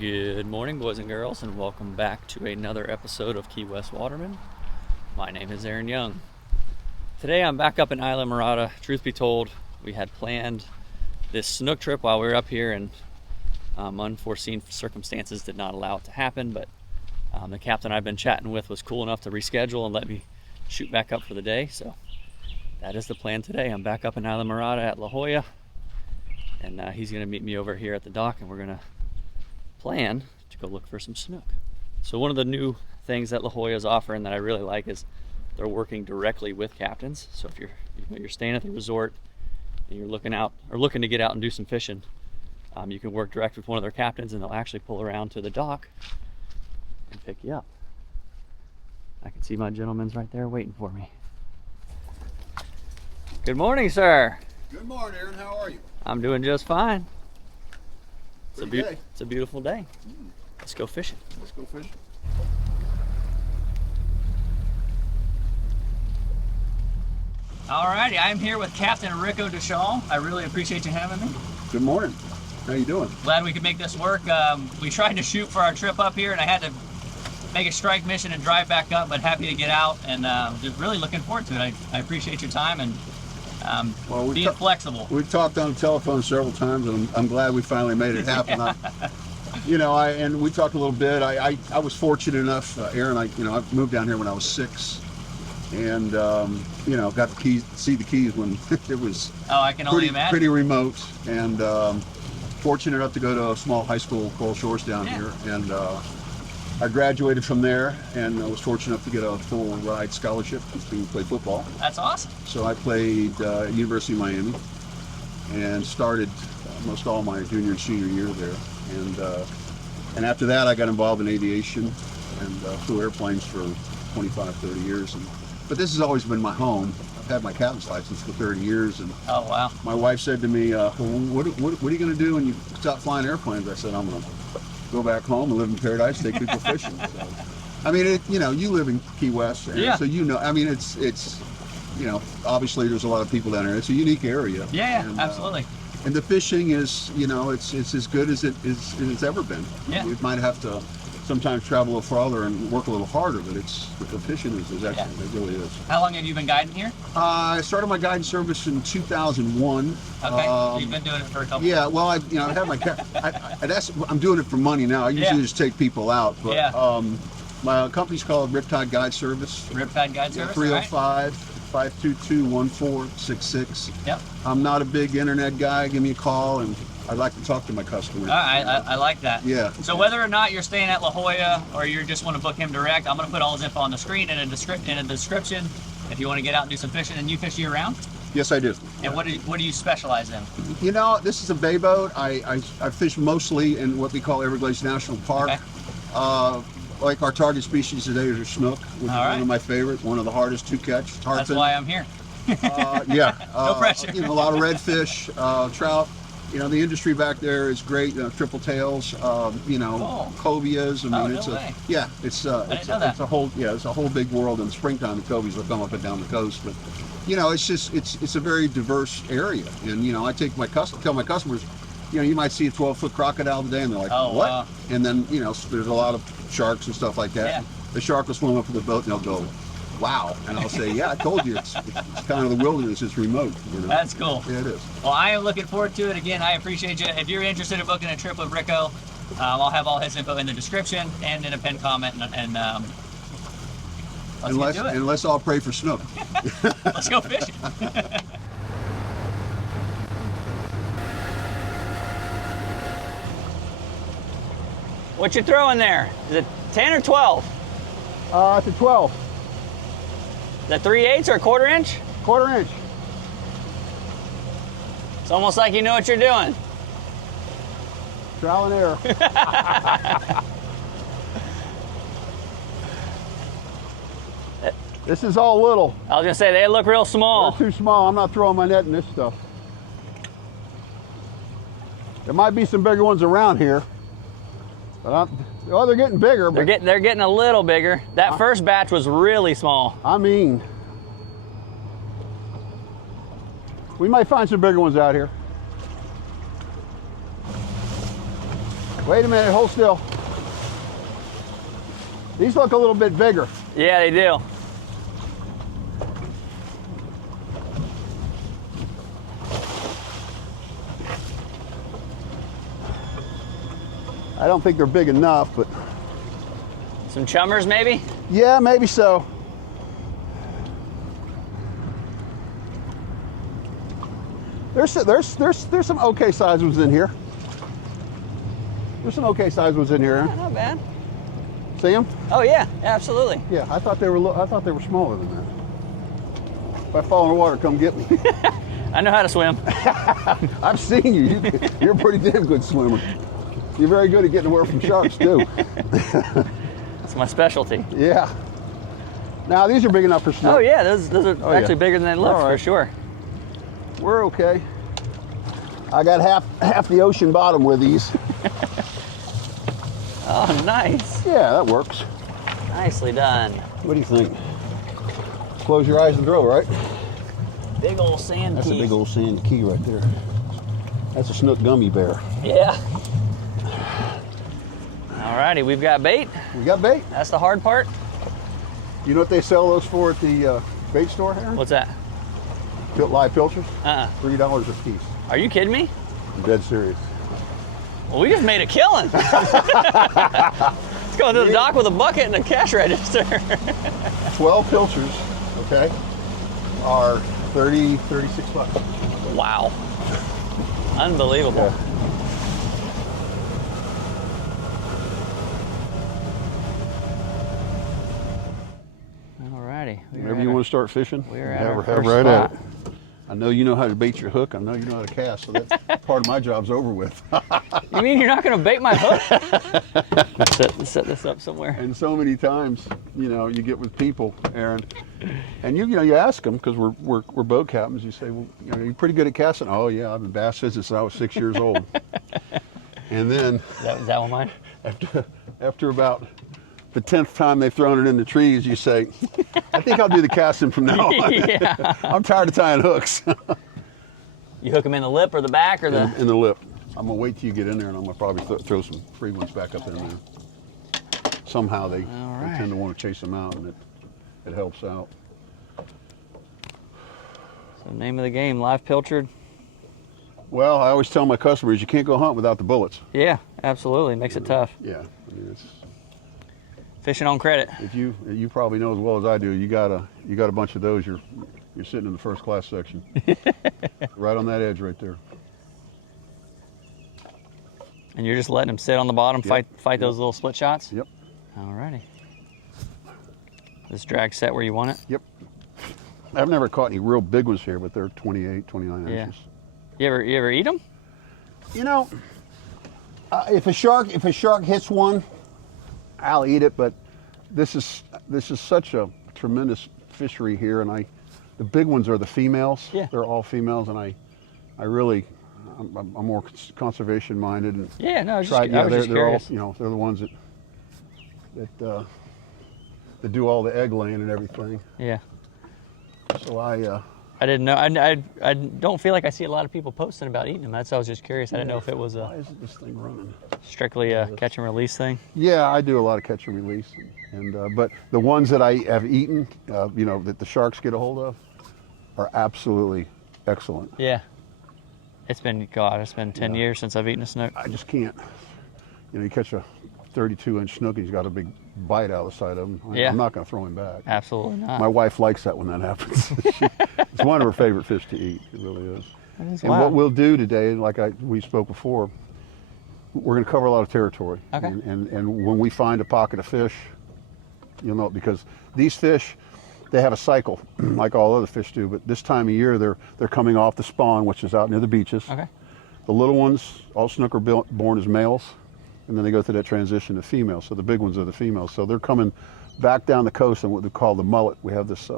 Good morning, boys and girls, and welcome back to another episode of Key West Waterman. My name is Aaron Young. Today I'm back up in Islamorada. Truth be told, we had planned this Snook trip while we were up here, and unforeseen circumstances did not allow it to happen, but the captain I've been chatting with was cool enough to reschedule and let me shoot back up for the day. So that is the plan today. I'm back up in Islamorada at La Jolla, and he's going to meet me over here at the dock, and we're going to plan to go look for some snook. So one of the new things that La Jolla is offering that I really like is they're working directly with captains. So if you're staying at the resort and you're looking to get out and do some fishing, you can work direct with one of their captains, and they'll actually pull around to the dock and pick you up. I can see my gentleman's right there waiting for me. Good morning, sir. Good morning, Aaron. How are you? I'm doing just fine. It's a beautiful day. Let's go fishing. Let's go fishing. Alrighty, I'm here with Captain Ricou DeShaw. I really appreciate you having me. Good morning. How you doing? Glad we could make this work. We tried to shoot for our trip up here, and I had to make a strike mission and drive back up, but happy to get out, and just really looking forward to it. I appreciate your time and being flexible. We've talked on the telephone several times, and I'm glad we finally made it happen. And we talked a little bit. I was fortunate enough, Aaron. I moved down here when I was 6, and got to see the Keys when it was I can only imagine. Pretty remote, and fortunate enough to go to a small high school, Coral Shores down here, and I graduated from there, and I was fortunate enough to get a full ride scholarship to play football. That's awesome. So I played at University of Miami and started almost all my junior and senior year there. And after that, I got involved in aviation and flew airplanes for 25, 30 years. But this has always been my home. I've had my captain's license for 30 years. And oh, wow. My wife said to me, what are you going to do when you stop flying airplanes? I said, I'm going to go back home and live in paradise, take people fishing. So, I mean, you live in Key West, yeah. So I mean, it's obviously there's a lot of people down there. It's a unique area. Yeah, and, absolutely. And the fishing is, it's as good as it's ever been. Yeah. You might have to sometimes travel a little farther and work a little harder, but the fishing is excellent. Yeah. It really is. How long have you been guiding here? I started my guiding service in 2001. Okay, so you've been doing it for a couple. Yeah, well, I have my. I'm doing it for do it now. I usually just take people out, but my company's called Riptide Guide Service. Riptide Guide Service. 305-522-1466. Yep. I'm not a big internet guy. Give me a call, and I'd like to talk to my customers. I like that. Yeah. So whether or not you're staying at La Jolla or you just want to book him direct, I'm going to put all his info on the screen and in a description if you want to get out and do some fishing. And you fish year round? Yes, I do. And what do you specialize in? This is a bay boat. I fish mostly in what we call Everglades National Park. Okay. Like our target species today is a snook, which is one of my favorite, one of the hardest to catch. That's why I'm here. No pressure. A lot of redfish, trout. The industry back there is great. Triple tails, covias. I mean, it's a whole big world. In the springtime, the covias will come up and down the coast, but it's a very diverse area. And I tell my customers, you might see a 12-foot crocodile today, and they're like, what? Wow. And then there's a lot of sharks and stuff like that. Yeah. The shark will swim up to the boat, and they'll go, wow. And I'll say, yeah, I told you, it's kind of the wilderness, it's remote. That's cool. Yeah, it is. Well, I am looking forward to it. Again, I appreciate you. If you're interested in booking a trip with Ricou, I'll have all his info in the description and in a pinned comment, and let's do it. And let's all pray for snook. Let's go fishing. What you throwing there? Is it 10 or 12? It's a 12. Is that 3/8 or a 1/4 inch? 1/4 inch. It's almost like you know what you're doing. Trial and error. This is all little. I was gonna say they look real small. They're too small. I'm not throwing my net in this stuff. There might be some bigger ones around here. But they're getting bigger. They're getting a little bigger. That first batch was really small. I mean, we might find some bigger ones out here. Wait a minute, hold still. These look a little bit bigger. Yeah, they do. I don't think they're big enough, but... Some chummers, maybe? Yeah, maybe so. There's some okay sized ones in here. There's some okay sized ones in here. Yeah, not bad. See them? Oh yeah, absolutely. Yeah, I thought they were smaller than that. If I fall in the water, come get me. I know how to swim. I've seen you. You're a pretty damn good swimmer. You're very good at getting away from sharks too. That's my specialty. Yeah. Now these are big enough for snook. Oh yeah, those are actually bigger than they look for sure. We're okay. I got half the ocean bottom with these. Oh, nice. Yeah, that works. Nicely done. What do you think? Close your eyes and throw, right? Big old sand That's key. a big old sand key right there. That's a snook gummy bear. Yeah. Alrighty, we've got bait. We got bait. That's the hard part. You know what they sell those for at the bait store, Aaron? What's that? Live pilchers? $3 a piece. Are you kidding me? I'm dead serious. Well, we just made a killing. Let's go to the dock with a bucket and a cash register. 12 pilchers, okay, are 36 bucks. Wow. Unbelievable. Yeah. Alrighty. Whenever you want to start fishing, we're at our have first right spot. at it. I know you know how to bait your hook. I know you know how to cast, so that's part of my job's over with. You mean you're not going to bait my hook? set this up somewhere. And so many times, you know, you get with people, Aaron, and you ask them, because we're boat captains. You say, well, you know, you're pretty good at casting. Oh yeah, I've been bass fishing since I was 6 years old. And then Is that one mine? After about the 10th time they've thrown it in the trees, you say, I think I'll do the casting from now on. Yeah. I'm tired of tying hooks. You hook them in the lip or the back or the? In the lip. I'm gonna wait till you get in there, and I'm gonna probably throw some free ones back up in there. Somehow they tend to want to chase them out, and it helps out. So name of the game, live pilchard. Well, I always tell my customers, you can't go hunt without the bullets. Yeah, absolutely. Makes it tough. Yeah, I mean, it's fishing on credit. if you probably know as well as I do. You got a bunch of those. You're sitting in the first class section, right on that edge right there. And you're just letting them sit on the bottom, fight those little split shots? Yep. Alrighty. This drag set where you want it? Yep. I've never caught any real big ones here, but they're 28, 29 inches. You ever eat them? You know, if a shark hits one, I'll eat it. But this is such a tremendous fishery here, and the big ones are the females. Yeah. They're all females, and I'm more conservation minded. And Yeah, no, I was they're just curious. all, you know, they're the ones that do all the egg laying and everything. Yeah. So I didn't know. I don't feel like I see a lot of people posting about eating them. That's why I was just curious. I didn't know if it was why isn't this thing running? strictly a catch and release thing. Yeah, I do a lot of catch and release, and but the ones that I have eaten, you know, that the sharks get a hold of, are absolutely excellent. Yeah. It's been 10 years since I've eaten a snook. I just can't. You know, you catch a 32-inch snook, and he's got a big bite out of the side of him. Yeah. I'm not going to throw him back. Absolutely not. My wife likes that when that happens. It's one of her favorite fish to eat. It really is. That is And wild. what we'll do today, like we spoke before, we're going to cover a lot of territory. Okay. And when we find a pocket of fish, you'll know it, because these fish, they have a cycle like all other fish do. But this time of year, they're coming off the spawn, which is out near the beaches. Okay. The little ones, all snook are born as males, and then they go through that transition to females. So the big ones are the females. So they're coming back down the coast on what we call the mullet. We have this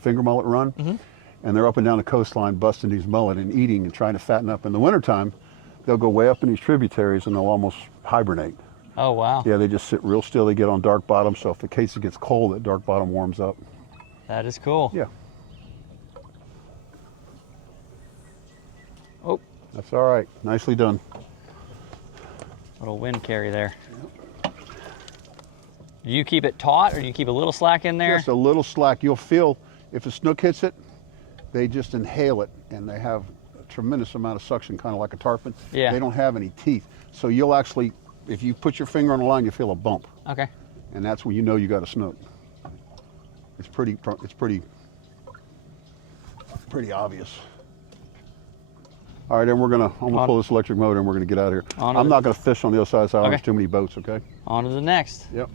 finger mullet run, and they're up and down the coastline busting these mullet and eating and trying to fatten up. In the wintertime, they'll go way up in these tributaries and they'll almost hibernate. Oh, wow. Yeah, they just sit real still. They get on dark bottom, so if in case it gets cold, that dark bottom warms up. That is cool. Yeah. Oh. That's all right. Nicely done. Little wind carry there. Yep. Do you keep it taut or do you keep a little slack in there? Just a little slack. You'll feel if a snook hits it, they just inhale it, and they have a tremendous amount of suction, kind of like a tarpon. Yeah. They don't have any teeth. So you'll actually, if you put your finger on the line, you feel a bump. Okay. And that's when you know you got a snook. It's pretty obvious. All right, then I'm gonna pull this electric motor and we're gonna get out of here. I'm not gonna fish on the other side of the island. There's too many boats, okay? On to the next. Yep.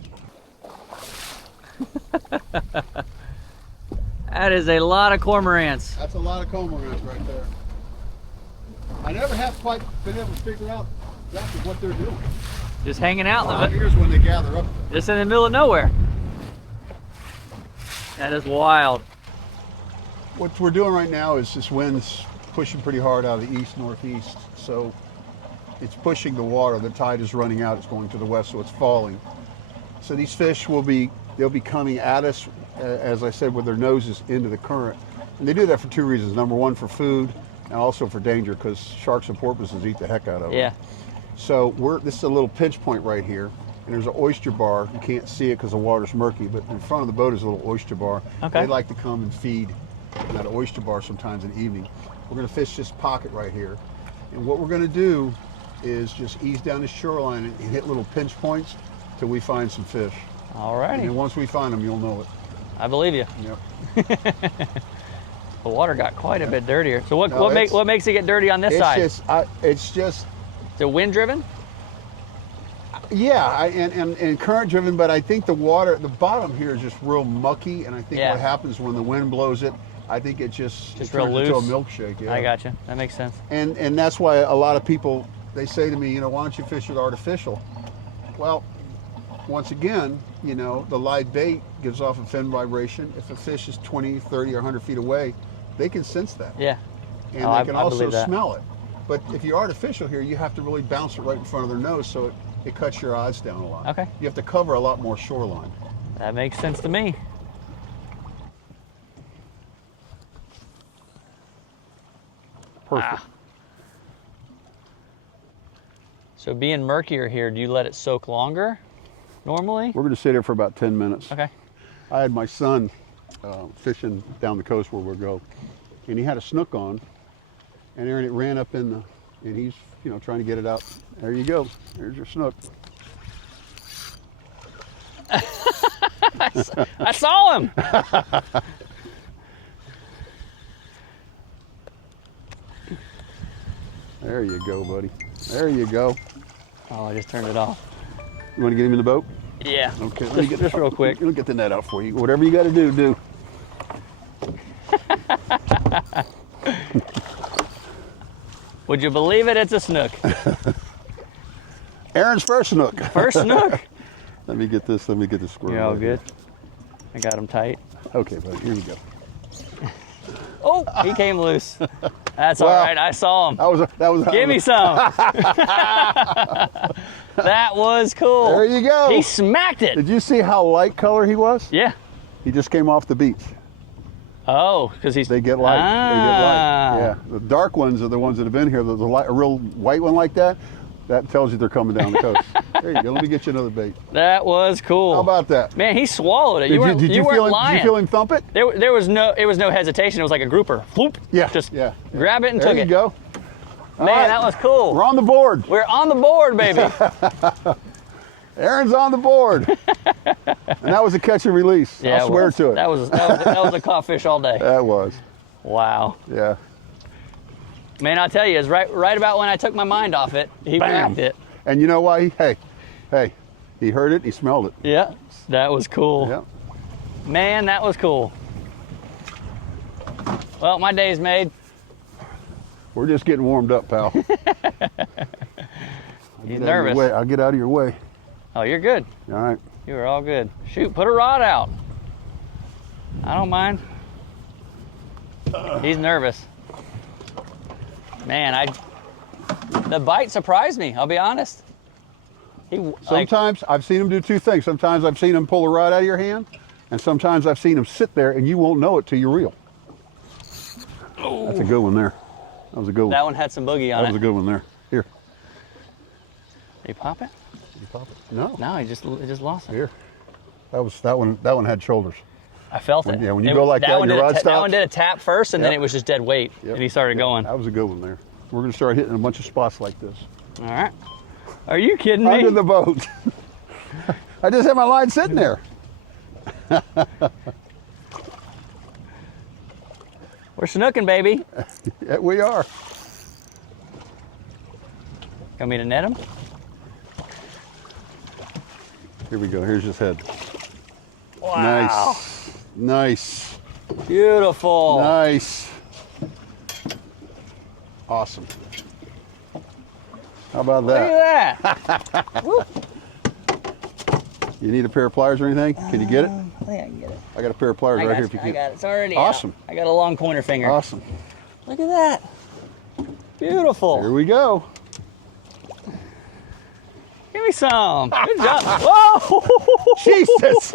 That is a lot of cormorants. That's a lot of cormorants right there. I never have quite been able to figure out exactly what they're doing. Just hanging out. Here's when they gather up. Just in the middle of nowhere. That is wild. What we're doing right now is this wind's pushing pretty hard out of the east northeast, so it's pushing the water. The tide is running out. It's going to the west, so it's falling. So these fish they'll be coming at us, as I said, with their noses into the current. And they do that for two reasons. Number one, for food, and also for danger, because sharks and porpoises eat the heck out of them. Yeah. So this is a little pinch point right here, and there's an oyster bar. You can't see it because the water's murky, but in front of the boat is a little oyster bar. Okay. They like to come and feed in that oyster bar sometimes in the evening. We're going to fish this pocket right here, and what we're going to do is just ease down the shoreline and hit little pinch points till we find some fish. All righty. And once we find them, you'll know it. I believe you. Yep. The water got quite a bit dirtier. So what makes it get dirty on this side? It's just the wind driven? Yeah, and current driven, but I think the bottom here is just real mucky, and I think what happens when the wind blows it, I think it just real turns loose. into a milkshake. Yeah. I got you. That makes sense. And that's why a lot of people, they say to me, why don't you fish with artificial? Well, once again, the live bait gives off a fin vibration. If a fish is 20, 30, or 100 feet away, they can sense that. Yeah. And they can also smell it. But if you're artificial here, you have to really bounce it right in front of their nose, so it cuts your odds down a lot. Okay. You have to cover a lot more shoreline. That makes sense to me. Perfect. Ah. So being murkier here, do you let it soak longer normally? We're going to sit here for about 10 minutes. Okay. I had my son fishing down the coast where we'll go, and he had a snook on, and Aaron, it ran up and he's trying to get it out. There you go. There's your snook. I saw him. There you go, buddy. There you go. Oh, I just turned it off. You want to get him in the boat? Yeah. Okay. Let me get this real quick. Let me get the net out for you. Whatever you got to do. Would you believe it? It's a snook. Aaron's first snook. First snook. Let me get this squirrel. You're all good. I got him tight. Okay, buddy. Here we go. Oh, he came loose. That's all right. I saw him. That was. Give me some. That was cool. There you go. He smacked it. Did you see how light color he was? Yeah. He just came off the beach. Oh, because they get light. They get light. Yeah. The dark ones are the ones that have been here. There's a real white one like that. That tells you they're coming down the coast. There you go. Let me get you another bait. That was cool. How about that? Man, he swallowed it. Did you weren't lying. Did you feel him thump it? There was no hesitation. It was like a grouper. Whoop. Yeah. Just grab it and took it. There you go. Man, that was cool. We're on the board. We're on the board, baby. Aaron's on the board. And that was a catch and release. Yeah, I swear to it. That was a caught fish all day. That was. Wow. Yeah. Man, I'll tell you, it's right about when I took my mind off it, he whacked it. And you know why? He heard it, he smelled it. Yeah, that was cool. Yeah. Man, that was cool. Well, my day's made. We're just getting warmed up, pal. He's nervous. I'll get out of your way. Oh, you're good. All right. You are all good. Shoot, put a rod out. I don't mind. He's nervous. Man, the bite surprised me, I'll be honest. Sometimes I've seen him do two things. Sometimes I've seen him pull a rod out of your hand, and sometimes I've seen him sit there and you won't know it till you reel. Oh. That's a good one there. That was a good one. That one had some boogie on it. That was a good one there. Here. Did he pop it? Did he pop it? No. No, he just lost it. Here. That one had shoulders. I felt it. Yeah, when you go like that, your rod stops. That one did a tap first, and then it was just dead weight, Yep. and he started going. That was a good one there. We're going to start hitting a bunch of spots like this. All right. Are you kidding me? Under the boat. I just had my line sitting there. We're snooking, baby. Yeah, we are. Want me to net him? Here we go. Here's his head. Wow. Nice. Nice. Beautiful. Nice. Awesome. How about that? Look at that. Woo. You need a pair of pliers or anything? Can you get it? I think I can get it. I got a pair of pliers right here if you I can. got it. It's already Awesome. out. I got a long pointer finger. Awesome. Look at that. Beautiful. Here we go. Give me some. Good job. Whoa! Jesus!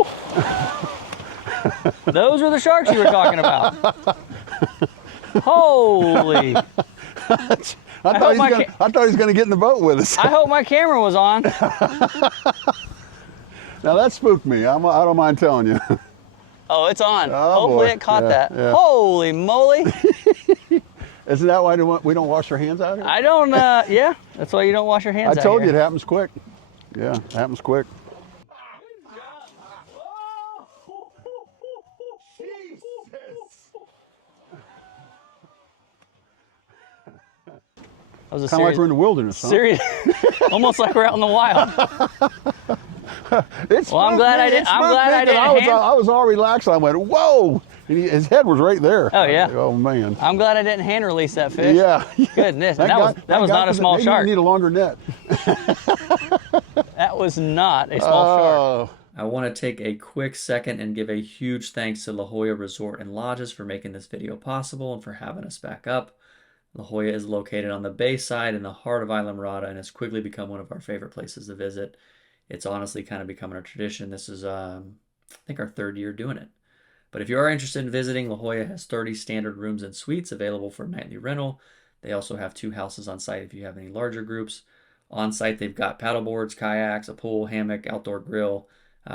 Those are the sharks you were talking about. Holy. I thought he was going to get in the boat with us. I hope my camera was on. Now that spooked me. I don't mind telling you. Oh, it's on. Oh, Hopefully boy. it caught that. Yeah. Holy moly. Isn't that why we don't wash our hands out here? I don't, yeah. That's why you don't wash your hands out I told here. you it happens quick. Yeah, it happens quick. That was Kind of like we're in the wilderness, huh? Serious. Almost like we're out in the wild. Well, I'm glad I didn't. I was all relaxed. I went, whoa! And his head was right there. Oh yeah. Oh man. I'm glad I didn't hand release that fish. Yeah. Goodness. That was not a small shark. You need a longer net. That was not a small shark. I want to take a quick second and give a huge thanks to La Jolla Resort and Lodges for making this video possible and for having us back up. La Jolla is located on the bay side in the heart of Islamorada and has quickly become one of our favorite places to visit. It's honestly kind of becoming a tradition. This is, I think, our third year doing it. But if you are interested in visiting, La Jolla has 30 standard rooms and suites available for nightly rental. They also have 2 houses on site if you have any larger groups. On site, they've got paddle boards, kayaks, a pool, hammock, outdoor grill,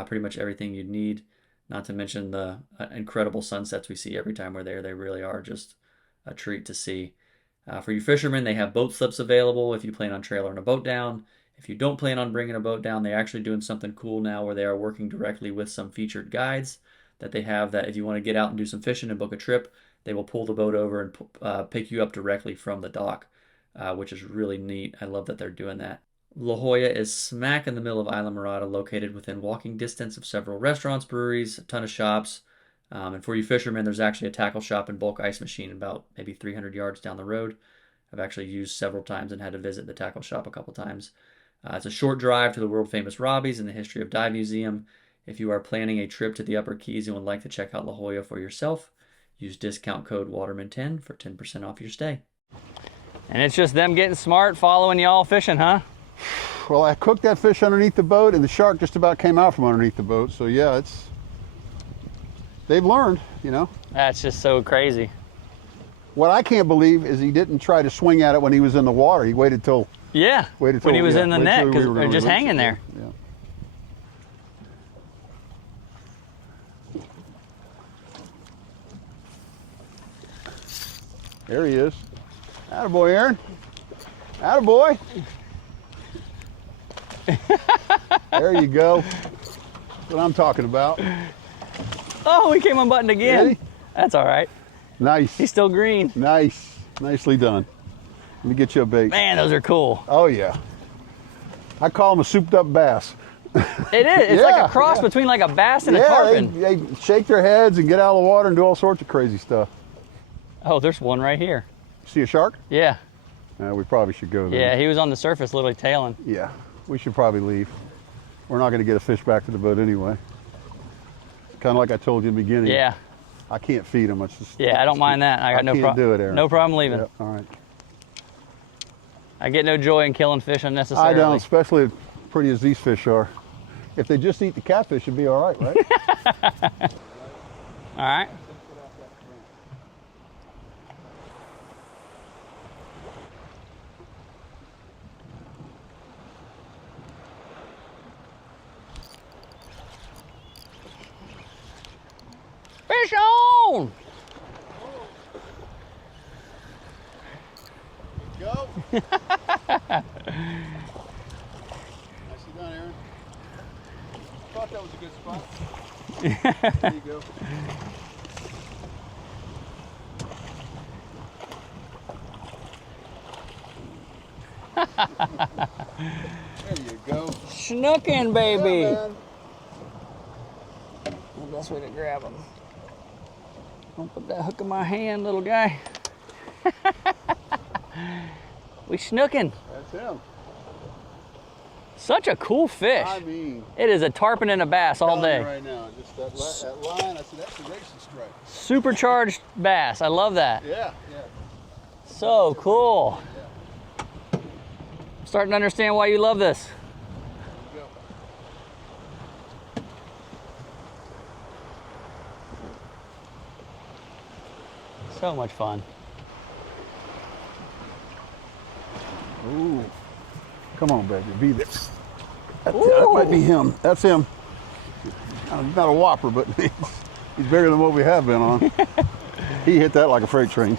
pretty much everything you'd need. Not to mention the incredible sunsets we see every time we're there. They really are just a treat to see. For you fishermen, they have boat slips available if you plan on trailing a boat down. If you don't plan on bringing a boat down, they're actually doing something cool now where they are working directly with some featured guides that they have that if you want to get out and do some fishing and book a trip, they will pull the boat over and pick you up directly from the dock, which is really neat. I love that they're doing that. La Jolla is smack in the middle of Islamorada, located within walking distance of several restaurants, breweries, a ton of shops. And for you fishermen, there's actually a tackle shop and bulk ice machine about maybe 300 yards down the road. I've actually used several times and had to visit the tackle shop a couple times. It's a short drive to the world-famous Robbie's and the History of Dive Museum. If you are planning a trip to the Upper Keys and would like to check out La Jolla for yourself, use discount code Waterman10 for 10% off your stay. And it's just them getting smart, following y'all fishing, huh? Well, I cooked that fish underneath the boat, and the shark just about came out from underneath the boat. So yeah, they've learned, you know. That's just so crazy. What I can't believe is he didn't try to swing at it when he was in the water. He waited till when he was in the net, because they're just hanging there. Yeah. There he is. Attaboy, Aaron. Attaboy. There you go. That's what I'm talking about. Oh, he came unbuttoned again. Ready? That's all right. Nice. He's still green. Nice. Nicely done. Let me get you a bait. Man, those are cool. Oh, yeah. I call them a souped up bass. It is. It's like a cross between like a bass and a tarpon. They shake their heads and get out of the water and do all sorts of crazy stuff. Oh, there's one right here. See a shark? Yeah. We probably should go there. Yeah, he was on the surface literally tailing. Yeah, we should probably leave. We're not going to get a fish back to the boat anyway. Kind of like I told you in the beginning. Yeah. I can't feed them. Yeah, I don't mind that. I got no problem. Do it, Aaron. No problem leaving. Yep. All right. I get no joy in killing fish unnecessarily. I don't, especially as pretty as these fish are. If they just eat the catfish, it'd be all right, right? All right. Fish on! Go. Nicely done, Aaron. Thought that was a good spot. There you go. There you go. Snookin, baby. Yeah, The best way to grab them. Don't put that hook in my hand, little guy. We snookin. that's him. Such a cool fish. I mean, It is a tarpon and a bass all telling you day. right now, just that line. I said that's a racing strike. Supercharged bass. I love that. Yeah. So cool. I'm starting to understand why you love this. There you go. So much fun. Ooh. Come on, baby. Be there. That might be him. That's him. Not a whopper, but he's bigger than what we have been on. He hit that like a freight train.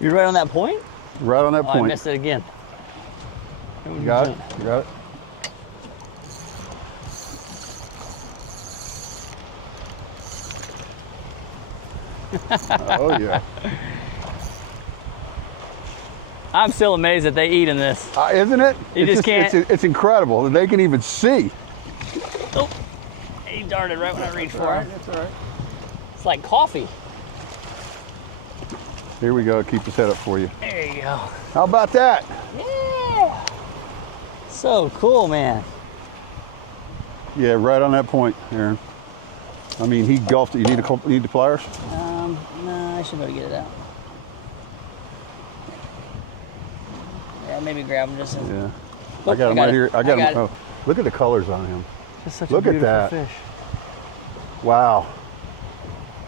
You're right on that point? Right on that Oh, I point. missed it again. You got it? You got it? Oh, yeah. I'm still amazed that they eat in this. Isn't it? You just can't. It's incredible that they can even see. Oh, he darted right when I reached for him. That's all right. It's like coffee. Here we go. Keep his head up for you. There you go. How about that? Yeah. So cool, man. Yeah, right on that point, Aaron. I mean, he gulped it. You need the pliers? No, I should be able to get it out. Yeah, maybe grab him just. Yeah. Oh, I got him right it. here. I got him. it. Oh, look at the colors on him. It's such Look a at beautiful that. fish. Wow.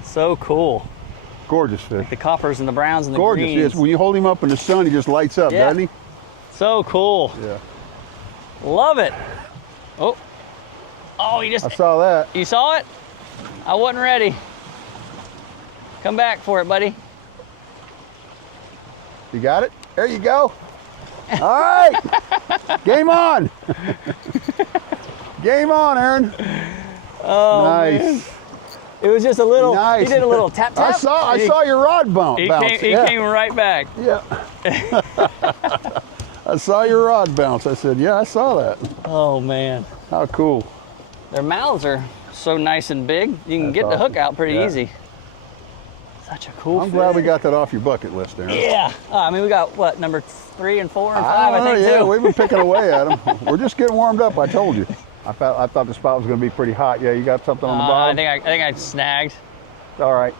So cool. Gorgeous fish. The coppers and the browns and the Gorgeous. greens. Yes. When you hold him up in the sun, he just lights up, Yeah. doesn't he? So cool. Yeah. Love it. Oh. Oh, you just. I saw that. You saw it? I wasn't ready. Come back for it, buddy. You got it? There you go. All right. Game on. Game on, Aaron. Oh, Nice. man. It was just a little. Nice. He did a little tap tap. I saw your rod bounce. He Yeah. came right back. Yeah. I saw your rod bounce. I said, yeah, I saw that. Oh man. How cool. Their mouths are so nice and big. You can That's get the awesome. hook out pretty Yeah. easy. Such a cool I'm fish. glad we got that off your bucket list, Aaron. Yeah. I mean, we got what, number 3 and 4 and 5, I think, yeah, too. we've been picking away at them. We're just getting warmed up, I told you. I thought the spot was going to be pretty hot. Yeah, you got something on the bottom? I think I snagged. All right.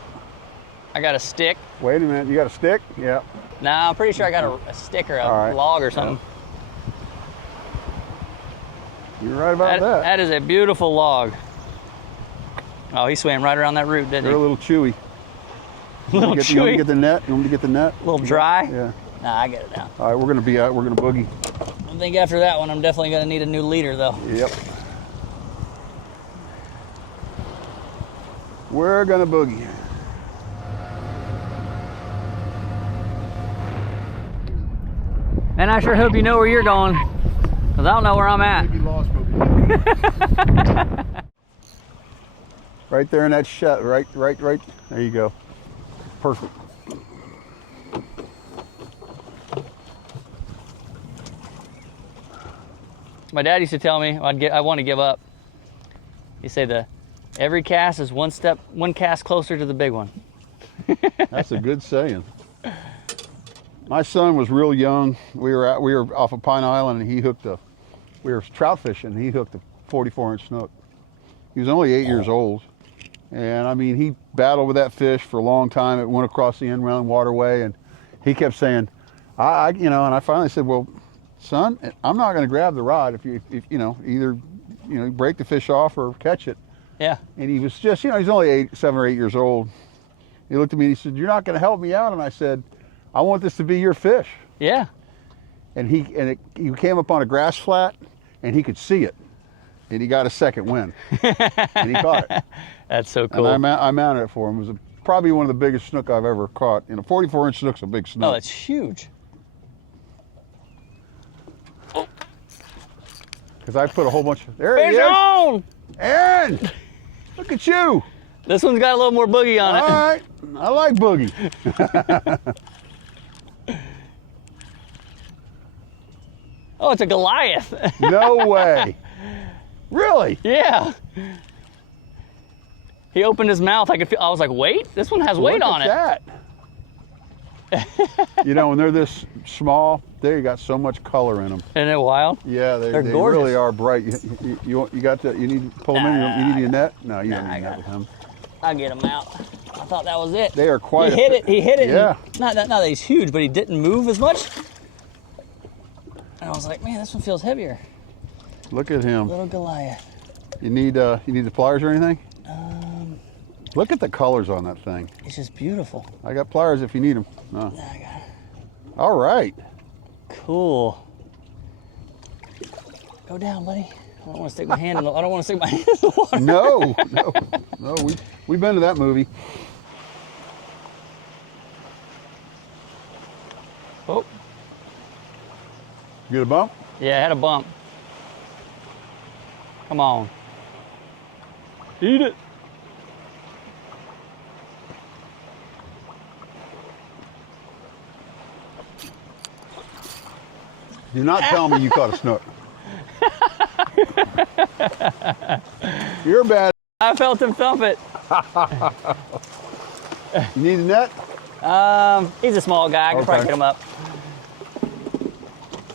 I got a stick. Wait a minute. You got a stick? Yeah. Nah, I'm pretty sure I got a stick or a All right. log or something. You're right about that. That is a beautiful log. Oh, he swam right around that root, didn't They're he? a little chewy. little You want chewy. to get the net? You want me to get the net? A little dry? Yeah. Nah, I get it now. All right, we're going to be out. We're going to boogie. I think after that one, I'm definitely going to need a new leader, though. Yep. We're going to boogie. And I sure hope you know where you're going, because I don't know where I'm at. Maybe lost boogie. Right there in that shot. Right. There you go. Perfect. My dad used to tell me I want to give up. He said every cast is one cast closer to the big one. That's a good saying. My son was real young. We were off of Pine Island, and we were trout fishing. And he hooked a 44-inch snook. He was only 8 years old, and I mean, he battled with that fish for a long time. It went across the inland waterway, and he kept saying, and I finally said, well, son, I'm not going to grab the rod if either break the fish off or catch it. Yeah. And he was just, he's only 7 or 8 years old. He looked at me and he said, you're not going to help me out? And I said, I want this to be your fish. Yeah. And he came up on a grass flat, and he could see it. And he got a second wind. And he caught it. That's so cool. And I mounted it for him. It was a probably one of the biggest snook I've ever caught. You know, 44-inch snook's a big snook. Oh, it's huge. Because I put a whole bunch of... There he Fish is. on! Aaron! Look at you. This one's got a little more boogie on it. All right. I like boogie. Oh, it's a Goliath. No way. Really? Yeah. He opened his mouth. I was like, wait, this one has weight on it. Look at that. You know, when they're this small, they got so much color in them. Isn't it wild? Yeah, they gorgeous. really are bright. You got to, you need to pull them in. You need a net? No, you don't need a net with them. I'll get him out. I thought that was it. They are quite. He hit it. He hit it. Yeah. Not that he's huge, but he didn't move as much. And I was like, man, this one feels heavier. Look at him. Little Goliath. You need the pliers or anything? Look at the colors on that thing. It's just beautiful. I got pliers if you need them. No. I got it. All right. Cool. Go down, buddy. I don't want to stick my hand in the, I don't want to stick my hand in the water. No. We've been to that movie. Oh. You get a bump? Yeah, I had a bump. Come on. Eat it. Do not tell me you caught a snook. You're bad. I felt him thump it. You need a net? He's a small guy. I can probably Okay. get him up.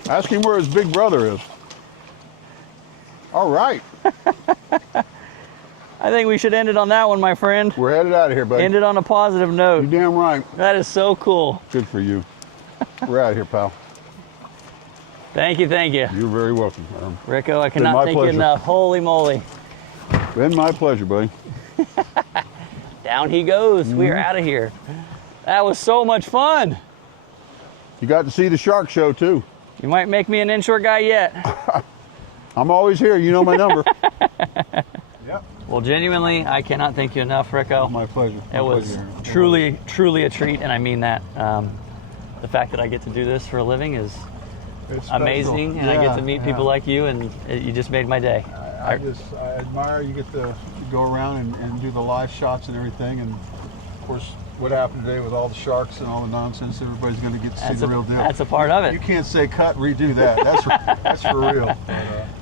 Ask him where his big brother is. All right. I think we should end it on that one, my friend. We're headed out of here, buddy. End it on a positive You're note. damn right. That is so cool. Good for you. We're out of here, pal. Thank you, thank you. You're very welcome. Ricou, I my cannot thank you pleasure. enough. Holy moly. Been my pleasure, buddy. Down he goes. We are out of here. That was so much fun. You got to see the shark show, too. You might make me an inshore guy yet. I'm always here. You know my number. Yep. Well, genuinely, I cannot thank you enough, Ricou. My pleasure. My It was pleasure. truly, truly a treat, and I mean that. The fact that I get to do this for a living is It's special. amazing, and I get to meet Yeah. people like you, and you just made my day. I admire you get to go around and do the live shots and everything, and of course what happened today with all the sharks and all the nonsense, everybody's going to get to see the real deal. That's a part of it. You can't say cut, redo that. That's for real. But,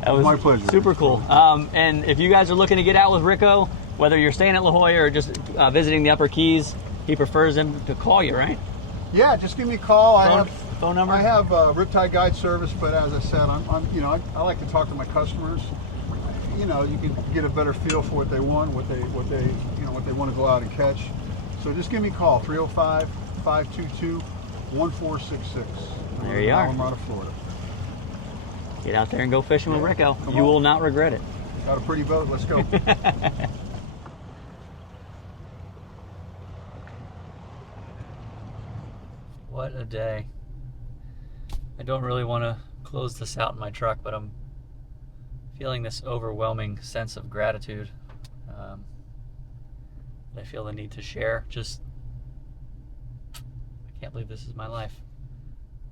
That was my pleasure. super cool. And if you guys are looking to get out with Ricou, whether you're staying at La Jolla or just visiting the Upper Keys, he prefers them to call you, right? Yeah, just give me a call. Phone number? I have Riptide Guide service, but as I said, I like to talk to my customers. You know, you can get a better feel for what they want, what they want to go out and catch. So just give me a call, 305-522-1466. There you are. I'm out of Florida. Get out there and go fishing with Ricou. Come You on. will not regret it. Got a pretty boat. Let's go. What a day. I don't really want to close this out in my truck, but I'm feeling this overwhelming sense of gratitude that I feel the need to share. Just, I can't believe this is my life.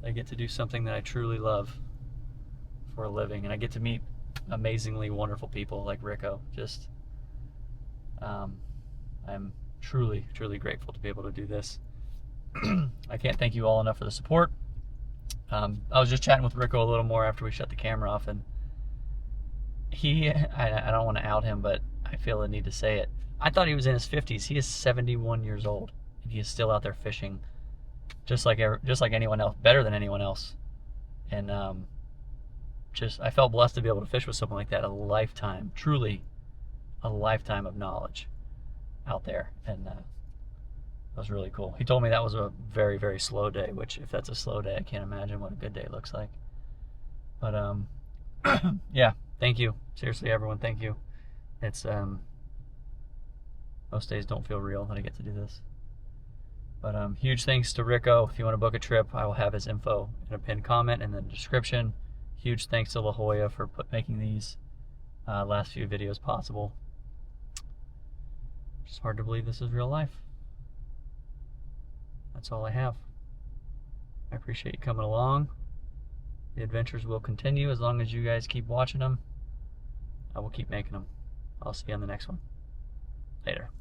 I get to do something that I truly love for a living, and I get to meet amazingly wonderful people like Ricou. Just, I'm truly, truly grateful to be able to do this. I can't thank you all enough for the support. I was just chatting with Ricou a little more after we shut the camera off, and I don't want to out him, but I feel the need to say it. I thought he was in his 50s. He is 71 years old, and he is still out there fishing, just like anyone else, better than anyone else. And I felt blessed to be able to fish with someone like that. A lifetime, truly, a lifetime of knowledge out there, and that was really cool. He told me that was a very, very slow day, which if that's a slow day, I can't imagine what a good day looks like. But yeah, thank you. Seriously, everyone, thank you. It's most days don't feel real that I get to do this. But huge thanks to Ricou. If you want to book a trip, I will have his info in a pinned comment in the description. Huge thanks to La Jolla for making these last few videos possible. It's hard to believe this is real life. that's all I have. I appreciate you coming along. The adventures will continue as long as you guys keep watching them. I will keep making them. I'll see you on the next one. Later.